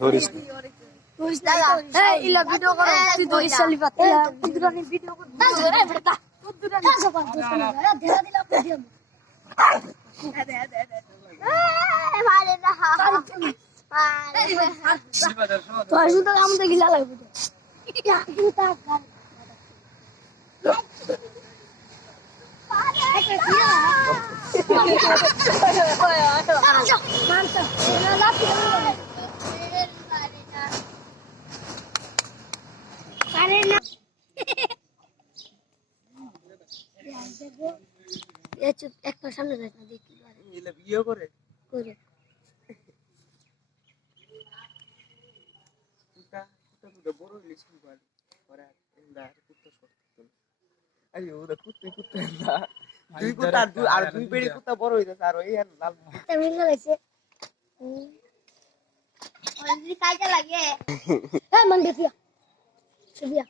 ধরিস এই ইলা ভিডিও করো তুই তো ইসলি বাত কুদরানি ভিডিও কর রে বেটা কুদরানি দেখা দিলা ভিডিও মারে না তো আসলে আমাদের গিলা লাগবে একটা সামনে যাই না দেখি ভিডিও করে করে কুত্তা বড় ইলিশ বাড়ি ওরা এন্ডা কুত্তা করতে আরে ওরা কুত্তা না দুই কুত্তা আর দুই পেড়ি কুত্তা বড় হইতাছে আর ওই লাল মিল গেছে অলরেডি কাজে লাগে হ্যাঁ মন দেখিয়া ছবিয়া